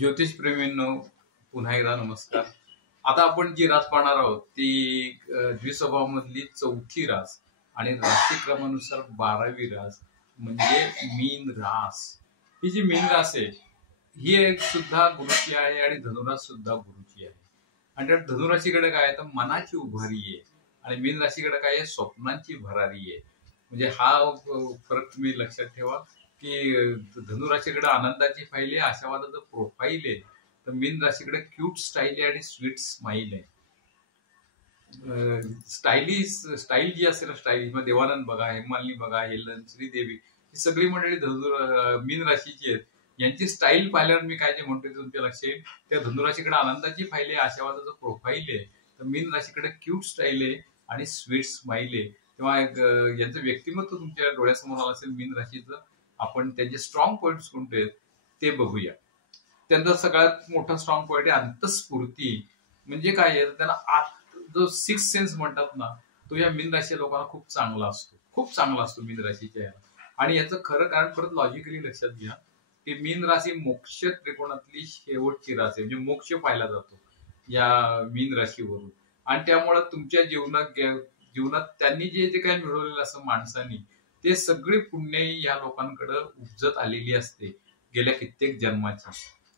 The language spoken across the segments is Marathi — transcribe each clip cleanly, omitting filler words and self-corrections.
ज्योतिषप्रेमींनो, पुन्हा एकदा नमस्कार. आता आपण जी रास पाहणार आहोत ती द्विस्वभावामधली चौथी रास आणि राशीक्रमानुसार 12वी रास म्हणजे मीन रास. ही जी मीन रास आहे ही एक सुद्धा गुरुची आहे आणि धनुरास सुद्धा गुरुची आहे. आणि त्या धनुराशीकडे काय आहे तर मनाची उभारी आहे आणि मीन राशीकडे काय आहे स्वप्नांची भरारी आहे. म्हणजे हा फरक तुम्ही लक्षात ठेवा की धनुराशीकडे आनंदाची फाईल आहे, आशावादाचं प्रोफाईल आहे, तर मीन राशीकडे क्यूट स्टाईल आहे आणि स्वीट स्माईल आहे. स्टाईल जी असेल स्टाईल मग देवानंद बघा, हेमालिनी बघा, हेलन, श्रीदेवी ही सगळी मंडळी मीन राशीची आहेत. यांची स्टाईल पाहिल्यावर मी काय जे म्हणतोय तुमच्या लक्ष येईल. त्या धनुराशीकडे आनंदाची फाईल आहे, आशावादाचं प्रोफाईल आहे, तर मीन राशीकडे क्यूट स्टाईल आहे आणि स्वीट स्माईल आहे. तेव्हा यांचं व्यक्तिमत्व तुमच्या डोळ्यासमोर आलं असेल मीन राशीचं. आपण त्यांचे स्ट्रॉंग पॉइंट्स कोणते आहेत ते बघूया. त्यांचा सगळ्यात मोठा स्ट्रॉंग पॉइंट आहे अंतस्फूर्ती. म्हणजे काय आहे त्यांना जो सिक्स सेन्स म्हणतात ना तो या मीन राशी लोकांना खूप चांगला असतो, खूप चांगला असतो मीन राशीच्या. आणि याचं खरं कारण परत लॉजिकली लक्षात घ्या की मीन राशी मोक्ष त्रिकोणातली शेवटची राशी म्हणजे मोक्ष पाहिला जातो या मीन राशीवरून. आणि त्यामुळे तुमच्या जीवनात त्यांनी जे काही मिळवलेलं असं माणसांनी ते सगळी पुण्य या लोकांकडे उपजत आलेली असते गेल्या कित्येक जन्माची.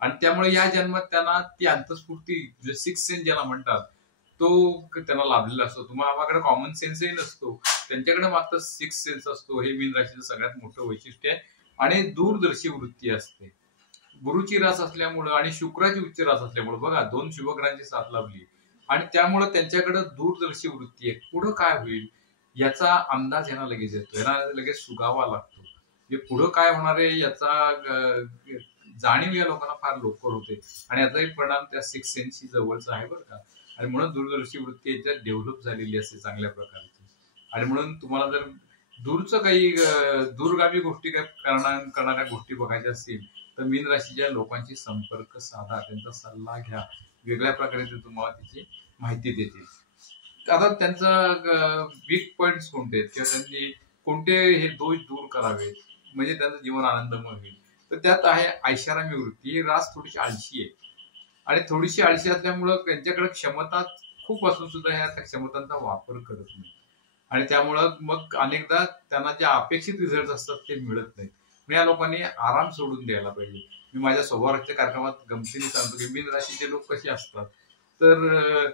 आणि त्यामुळे या जन्मात त्यांना ती अंतस्फूर्ती म्हणजे सिक्स सेन्स ज्याला म्हणतात तो त्यांना लाभलेला असतो. तुम्हाला कॉमन सेन्सही नसतो, त्यांच्याकडे मात्र सिक्स सेन्स असतो. हे मीन राशीचं सगळ्यात मोठं वैशिष्ट्य आहे. आणि दूरदर्शी वृत्ती असते. गुरुची रास असल्यामुळं आणि शुक्राची उच्च रास असल्यामुळे बघा दोन शुभग्रहांची साथ लाभली आणि त्यामुळे त्यांच्याकडे दूरदर्शी वृत्ती आहे. पुढं काय होईल याचा अंदाज यांना लगेच येतो, यांना लगेच सुगावा लागतो. म्हणजे पुढं काय होणार आहे याचा जाणीव या लोकांना फार लवकर होते आणि याचाही परिणाम त्या सिक्स सेन्सची जवळचा आहे बरं का. आणि म्हणून दूरदर्शी वृत्ती याच्यात डेव्हलप झालेली असते चांगल्या प्रकारची. आणि म्हणून तुम्हाला जर दूरचं काही दूरगामी गोष्टी करणाऱ्या गोष्टी बघायच्या असतील तर मीन राशीच्या लोकांशी संपर्क साधा, त्यांचा सल्ला घ्या, वेगळ्या प्रकारे ते तुम्हाला त्याची माहिती देतील. आता त्यांचा वीक पॉइंट्स कोणते आहेत किंवा त्यांनी कोणते हे दोष दूर करावेत म्हणजे त्यांचं जीवन आनंदमय होईल. तर त्यात आहे ऐशारामी वृत्ती. ही रास थोडीशी आळशी आहे आणि थोडीशी आळशी असल्यामुळं त्यांच्याकडे क्षमता खूप असून सुद्धा ह्या क्षमतांचा वापर करत नाही आणि त्यामुळं मग अनेकदा त्यांना जे अपेक्षित रिझल्ट असतात ते मिळत नाहीत. मग या लोकांनी आराम सोडून द्यायला पाहिजे. मी माझ्या स्वभावाच्या कार्यक्रमात गमतीने सांगतो की मीन राशीचे लोक कसे असतात तर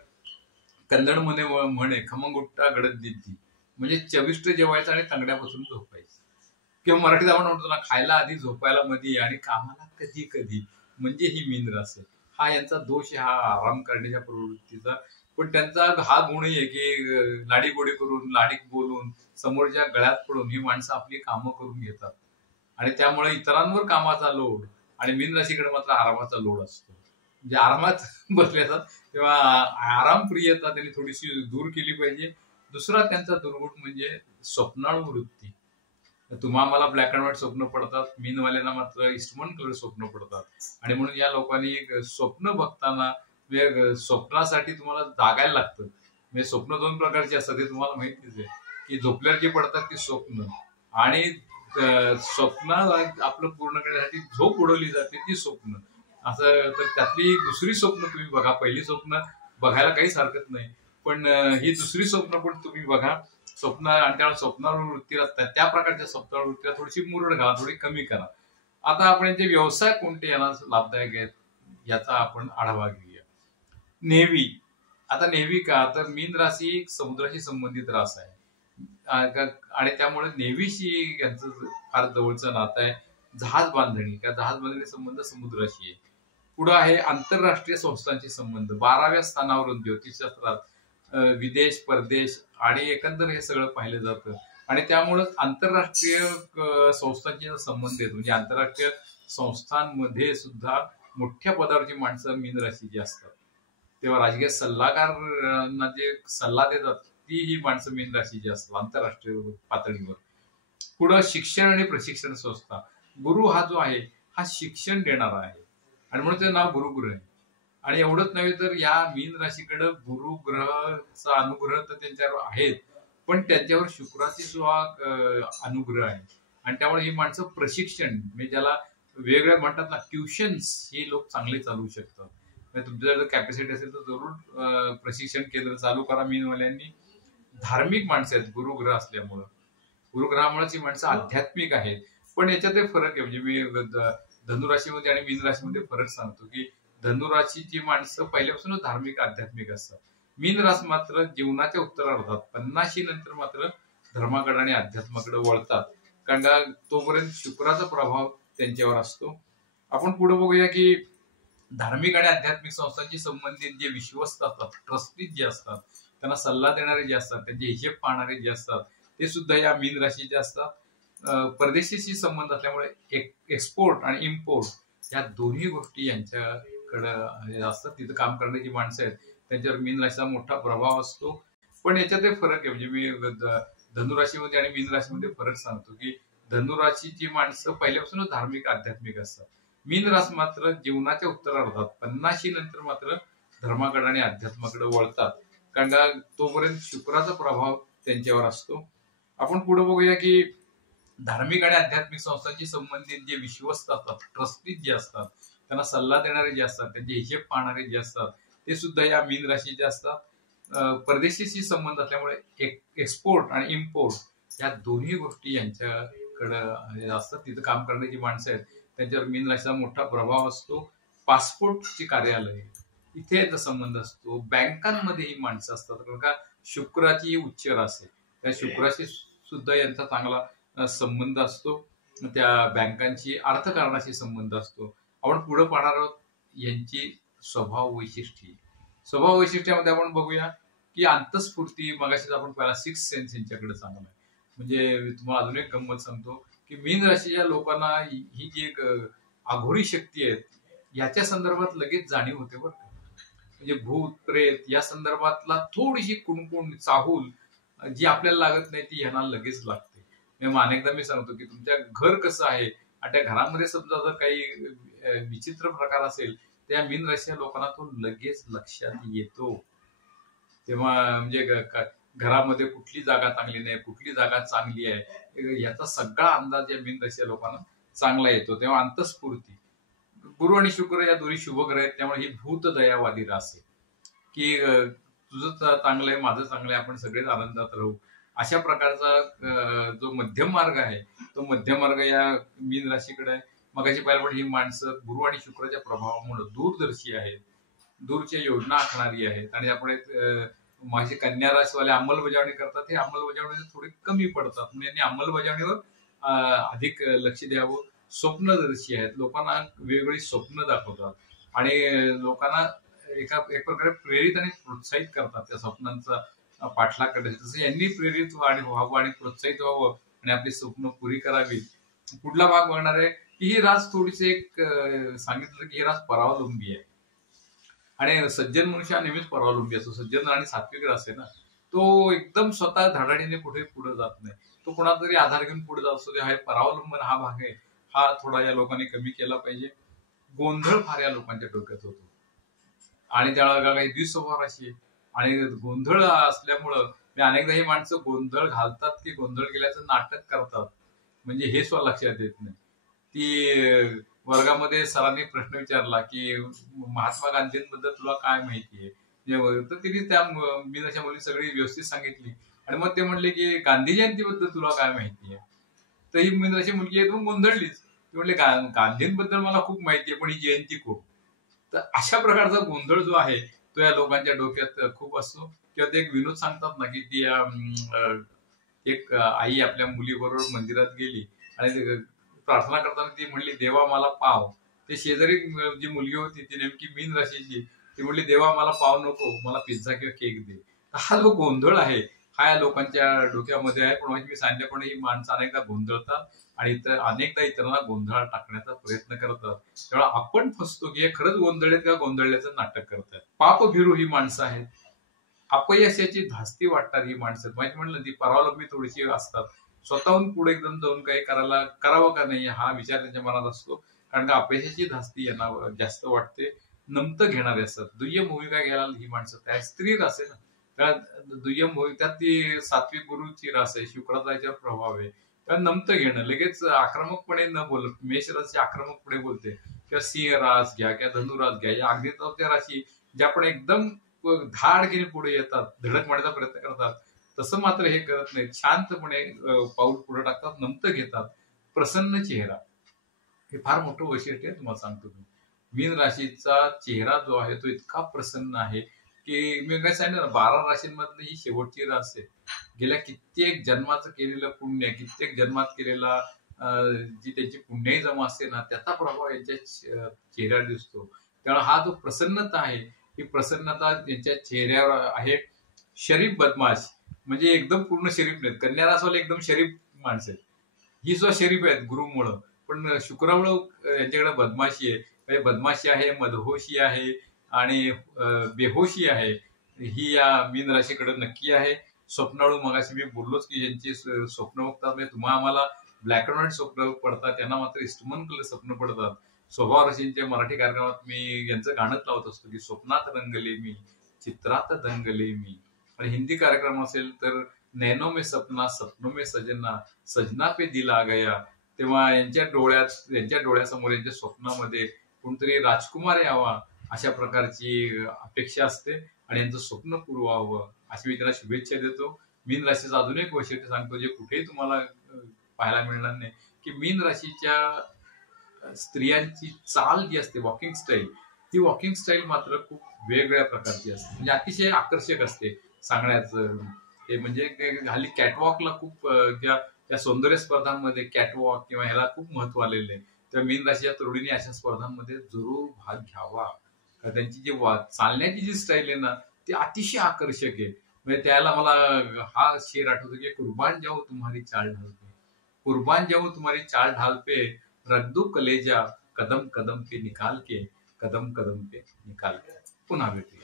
कन्नड म्हणे खमंगुट्टा गडद दिद्दी म्हणजे चविष्ट जेवायचं आणि तंगड्यापासून झोपायचं. किंवा मराठीत आपण म्हणतो ना खायला आधी झोपायला मध्ये आणि कामाला कधी कधी, म्हणजे ही मीन रास आहे. हा यांचा दोष आहे, हा आराम करण्याच्या प्रवृत्तीचा. पण त्यांचा हा गुणही आहे की लाडीगोडी करून लाडीक बोलून समोरच्या गळ्यात पडून ही माणसं आपली कामं करून घेतात आणि त्यामुळे इतरांवर कामाचा लोड आणि मीन राशीकडे मात्र आरामाचा लोड असतो. म्हणजे आरामात बसले असतात तेव्हा आरामप्रियता त्यांनी थोडीशी दूर केली पाहिजे. दुसरा त्यांचा दुर्गुण म्हणजे स्वप्नाळू वृत्ती. तुम्हाला मला ब्लॅक अँड व्हाईट स्वप्न पडतात, मीनवाल्यांना मात्र इस्टमन कलर स्वप्न पडतात. आणि म्हणून या लोकांनी स्वप्न बघताना स्वप्नासाठी तुम्हाला जागायला लागतं. म्हणजे स्वप्न दोन प्रकारचे असतात हे तुम्हाला माहितीच आहे की झोपल्यावर जे पडतात ती स्वप्न आणि स्वप्न आपलं पूर्ण करण्यासाठी झोप उडवली जाते ती स्वप्न असं. तर त्यातली दुसरी स्वप्न तुम्ही बघा. पहिली स्वप्न बघायला काहीच हरकत नाही पण ही दुसरी स्वप्न पण तुम्ही बघा. स्वप्न आणि त्या स्वप्नाळू वृत्तीला त्या प्रकारच्या स्वप्नाळू वृत्तीला थोडीशी मुरड घाला, थोडी कमी करा. आता आपण यांचे व्यवसाय कोणते यांना लाभदायक आहेत याचा आपण आढावा घेऊया. नेव्ही. आता नेव्ही का तर मीन राशी समुद्राशी संबंधित रास आहे आणि त्यामुळे नेव्हीशी यांचं फार जवळचं नातं आहे. जहाज बांधणी किंवा जहाज बांधणी संबंध समुद्राशी आहे. पुढे आहे आंतरराष्ट्रीय संस्थांचे संबंध. 12व्या स्थानावरून ज्योतिषशास्त्रात विदेश, परदेश आणि एकंदर हे सगळं पाहिलं जातं आणि त्यामुळे आंतरराष्ट्रीय संस्थांचे संबंध आहेत. म्हणजे आंतरराष्ट्रीय संस्थांमध्ये सुद्धा मोठ्या पदावरची माणसं मीन राशीची असतात. तेव्हा राजकीय सल्लागारांना जे सल्ला देतात ती ही माणसं मीन राशीची असतात आंतरराष्ट्रीय पातळीवर. पुढं शिक्षण आणि प्रशिक्षण संस्था. गुरु हा जो आहे हा शिक्षण देणारा आहे आणि म्हणून त्याचं नाव गुरुग्रह आहे. आणि एवढंच नव्हे तर या मीन राशीकडे गुरुग्रहाचा अनुग्रह तर त्यांच्यावर आहेत पण त्यांच्यावर शुक्राची सुद्धा अनुग्रह आहे आणि त्यामुळे ही माणसं प्रशिक्षण म्हणजे ज्याला वेगळ्या म्हणतात ना ट्युशन्स हे लोक चांगले चालवू शकतात. म्हणजे तुमच्या जर कॅपॅसिटी असेल तर जरूर प्रशिक्षण केंद्र चालू करा. मीनवाल्यांनी धार्मिक माणसं आहेत गुरुग्रह असल्यामुळं. गुरुग्रहामुळेच ही माणसं आध्यात्मिक आहेत. पण याच्यात एक फरक आहे. म्हणजे मी धनुराशीमध्ये आणि मीन राशीमध्ये फरक सांगतो की धनुराशीची माणसं पहिल्यापासूनच धार्मिक आध्यात्मिक असतात. मीन रास मात्र जीवनाच्या उत्तरार्धात 50 नंतर मात्र धर्माकडे आणि अध्यात्माकडे वळतात. कारण का तोपर्यंत शुक्राचा प्रभाव त्यांच्यावर असतो. आपण पुढे बघूया की धार्मिक आणि आध्यात्मिक संस्थांशी संबंधित जे विश्वस्त असतात, ट्रस्टीज जे असतात, त्यांना सल्ला देणारे जे असतात, त्यांचे हिशेब पाहणारे जे असतात, ते सुद्धा या मीन राशीचे असतात. परदेशीशी संबंध असल्यामुळे एक्सपोर्ट आणि इम्पोर्ट या दोन्ही गोष्टी यांच्याकडे असतात. तिथं काम करण्याची माणसं आहेत त्यांच्यावर मीन राशीचा मोठा प्रभाव असतो. पण याच्यात एक फरक आहे. म्हणजे मी धनुराशीमध्ये आणि मीन राशीमध्ये फरक सांगतो की धनुराशीची माणसं पहिल्यापासूनच धार्मिक आध्यात्मिक असतात. मीन रास मात्र जीवनाच्या उत्तरार्धात 50 नंतर मात्र धर्माकडे आणि अध्यात्माकडे वळतात. कारण का तोपर्यंत शुक्राचा प्रभाव त्यांच्यावर असतो. आपण पुढे बघूया की धार्मिक आणि आध्यात्मिक संस्थांशी संबंधित जे विश्वस्त असतात, ट्रस्टीज जे असतात, त्यांना सल्ला देणारे जे असतात, त्यांचे हिशेब पाहणारे जे असतात, ते सुद्धा या मीन राशीचे असतात. परदेशीशी संबंध असल्यामुळे एक्सपोर्ट आणि इम्पोर्ट या दोन्ही गोष्टी यांच्याकडे असतात. तिथं काम करण्याची माणसं आहेत त्यांच्यावर मीन राशीचा मोठा प्रभाव असतो. पासपोर्टची कार्यालय इथे याचा संबंध असतो. बँकांमध्ये ही माणसं असतात. कारण का शुक्राची उच्च रास आहे, त्या शुक्राशी सुद्धा यांचा चांगला संबंध असतो. त्या बँकांची अर्थकारणाशी संबंध असतो. आपण पुढे पाहणार आहोत यांची स्वभाव वैशिष्ट्ये. स्वभाव वैशिष्ट्यामध्ये आपण बघूया की अंतस्फूर्ती, मगाशीच आपण पहिला 6th सेन्स यांच्याकडे चांगला आहे. म्हणजे तुम्हाला अजून एक गंमत सांगतो की मीन राशीच्या लोकांना ही जी एक आघोरी शक्ती आहे याच्या संदर्भात लगेच जाणीव होते बरं का. म्हणजे भूत प्रेत या संदर्भातला थोडीशी कुणकुण चाहूल जी आपल्याला लागत नाही ती यांना लगेच लागते. अनेकदा मी सांगतो की तुमच्या घर कसं आहे आणि त्या घरामध्ये समजा जर काही विचित्र प्रकार असेल त्या मीन राशीच्या लोकांना तो लगेच लक्षात येतो. तेव्हा म्हणजे घरामध्ये कुठली जागा चांगली नाही, कुठली जागा चांगली आहे याचा सगळा अंदाज या मीन राशीच्या लोकांना चांगला येतो. तेव्हा अंतस्फूर्ती, गुरु आणि शुक्र या दोन्ही शुभग्रह आहेत त्यामुळे ही भूत दयावादी रास आहे की तुझं चांगलं आहे, माझं चांगलं आहे, आपण सगळेच आनंदात राहू. अशा प्रकारचा जो मध्यम मार्ग आहे तो मध्यम मार्ग या मीन राशीकडे आहे. मगाशी पाहिलं पण ही माणसं गुरु आणि शुक्राच्या प्रभावामुळे दूरदर्शी आहेत, दूरच्या योजना आखणारी आहेत. आणि आपण माझी कन्या राशीवाले अंमलबजावणी करतात, हे अंमलबजावणी थोडे कमी पडतात. म्हणजे यांनी अंमलबजावणीवर अधिक लक्ष द्यावं. स्वप्नदर्शी आहेत, लोकांना वेगवेगळी स्वप्न दाखवतात आणि लोकांना एक प्रकारे प्रेरित आणि प्रोत्साहित करतात त्या स्वप्नांचा पाठलाग करण्यासाठी. जसं यांनी प्रेरित व्हावं आणि प्रोत्साहित व्हावं आणि आपली स्वप्न पुरी करावी. पुढला भाग बघणार आहे की ही रास थोडीशी एक सांगितलं की ही रास परावलंबी आहे आणि सज्जन मनुष्य हा नेहमीच परावलंबी असतो. सज्जन आणि सात्विक रास आहे ना, तो एकदम स्वतः धडाडीने कुठे पुढे जात नाही, तो कोणाचा तरी आधार घेऊन पुढे जात असतो. हा परावलंबन हा भाग आहे, हा थोडा या लोकांनी कमी केला पाहिजे. गोंधळ फार या लोकांच्या डोक्यात होतो आणि त्यावेळेला काही द्विस्वभाव राशी आहे आणि गोंधळ असल्यामुळं अनेकदा ही माणसं गोंधळ घालतात की गोंधळ केल्याचं नाटक करतात. म्हणजे हे स्वतः लक्षात येत नाही. ती वर्गामध्ये सरांनी प्रश्न विचारला की महात्मा गांधींबद्दल तुला काय माहिती आहे, तर तिने त्या मीनाच्या मुली सगळी व्यवस्थित सांगितली आणि मग ते म्हणले की गांधी जयंतीबद्दल तुला काय माहिती आहे. तर ही मीनाची मुलगी एकदम गोंधळलीच. ती म्हणले गांधींबद्दल मला खूप माहिती आहे पण ही जयंती खूप. तर अशा प्रकारचा गोंधळ जो आहे तो या लोकांच्या डोक्यात खूप असतो. किंवा ते एक विनोद सांगतात ना की ती एक आई आपल्या मुलीबरोबर मंदिरात गेली आणि प्रार्थना करताना ती म्हणली देवा मला पाव. ते शेजारी जी मुलगी होती ती नेमकी मीन राशीची, ती म्हणली देवा मला पाव नको, मला पिझ्झा किंवा केक दे. हा जो गोंधळ आहे हा या लोकांच्या डोक्यामध्ये आहे. पण मी सांगितल्याप्रमाणे ही माणसं अनेकदा गोंधळतात आणि अनेकदा इतरांना गोंधळात टाकण्याचा प्रयत्न करतात. तेव्हा आपण फसतो की हे खरंच गोंधळेत का गोंधळल्याचं नाटक करतात. पापभिरू ही माणसं आहेत, अपयशाची धास्ती वाटतात ही माणसं. माहिती म्हणलं ती परावलंबी थोडीशी असतात. स्वतःहून पुढे एकदम जाऊन काही करावं का नाही हा विचार त्यांच्या मनात असतो. कारण का अपयशाची धास्ती यांना जास्त वाटते. नमतं घेणारे असतात, दुय्यम भूमिका घ्यायला ही माणसं त्या स्त्री रास आहे ना, त्या दुय्यम भूमिका त्यात ती सात्विक गुरुची रास आहे, शुक्राचा याच्यावर प्रभाव आहे. त्याला नमतं घेणं, लगेच आक्रमकपणे न बोलत, मेष राशी आक्रमकपणे बोलते किंवा सिंह रास घ्या किंवा धनुरास घ्या, या अगदी त्या राशी ज्या पण एकदम धाडकीने पुढे येतात, धडक मारण्याचा प्रयत्न करतात, तसं मात्र हे करत नाहीत. शांतपणे पाऊल पुढे टाकतात, नमतं घेतात, प्रसन्न चेहरा. हे फार मोठं वैशिष्ट्य आहे, तुम्हाला सांगतो मी. मीन राशीचा चेहरा जो आहे तो इतका प्रसन्न आहे की मी काय सांगितलं ना, 12 राशींमधली ही शेवटची रास आहे. गेल्या कित्येक जन्माचं केलेलं पुण्य, कित्येक जन्मात केलेला जी त्यांची पुण्यही जमा असते ना, त्याचा प्रभाव यांच्या चेहऱ्यावर दिसतो. त्यामुळे हा जो प्रसन्नता आहे, ही प्रसन्नता त्यांच्या चेहऱ्यावर आहे. शरीफ बदमाश म्हणजे एकदम पूर्ण शरीफ नाहीत. कन्या रासवाले एकदम शरीफ माणसं आहेत. ही सुद्धा शरीफ आहेत गुरुमुळं, पण शुक्रामुळं यांच्याकडे बदमाशी आहे. म्हणजे बदमाशी आहे, मदहोशी आहे आणि बेहोशी आहे. ही या मीन राशीकडे नक्की आहे. स्वप्नाळू, मगाशी मी बोललोच की यांची स्वप्न बघतात, म्हणजे तुम्हा आम्हाला ब्लॅक अँड व्हाईट स्वप्न पडतात, त्यांना मात्र इस्टमन कलर स्वप्न पडतात. स्वभाव राशींच्या मराठी कार्यक्रमात मी यांचं गाणंच लावत असतो की स्वप्नात रंगले मी, चित्रात दंगले मी. आणि हिंदी कार्यक्रम असेल तर नैनो में सपना, सपनों में सजना, सजना पे दिल आ गया. तेव्हा यांच्या डोळ्यासमोर, यांच्या स्वप्नामध्ये कोणतरी राजकुमार यावा अशा प्रकारची अपेक्षा असते आणि यांचं स्वप्न पूर्ण व्हावं अशी मी त्यांना शुभेच्छा देतो. मीन राशीचं अजून एक वैशिष्ट्य सांगतो, जे कुठेही तुम्हाला पाहायला मिळणार नाही, की मीन राशीच्या स्त्रियांची चाल जी असते, वॉकिंग स्टाईल, ती वॉकिंग स्टाईल मात्र खूप वेगवेगळ्या प्रकारची असते, म्हणजे अतिशय आकर्षक असते सांगण्याचं. ते म्हणजे हल्ली कॅटवॉकला खूप त्या सौंदर्य स्पर्धांमध्ये कॅटवॉक किंवा ह्याला खूप महत्व आलेलं आहे. त्या मीन राशीच्या तरुणीने अशा स्पर्धांमध्ये जरूर भाग घ्यावा. त्यांची जी चालण्याची जी स्टाईल आहे ना, ती अतिशय आकर्षक आहे. म्हणजे त्याला मला हा शेर आठवतो की कुर्बान जाओ तुम्हारी चाल ढाल पे, कुर्बान जाओ तुम्हारी चाल ढाल पे, रख दो कलेजा कदम कदम पे निकाल के, कदम कदम पे निकाल के. पुन्हा भेटू.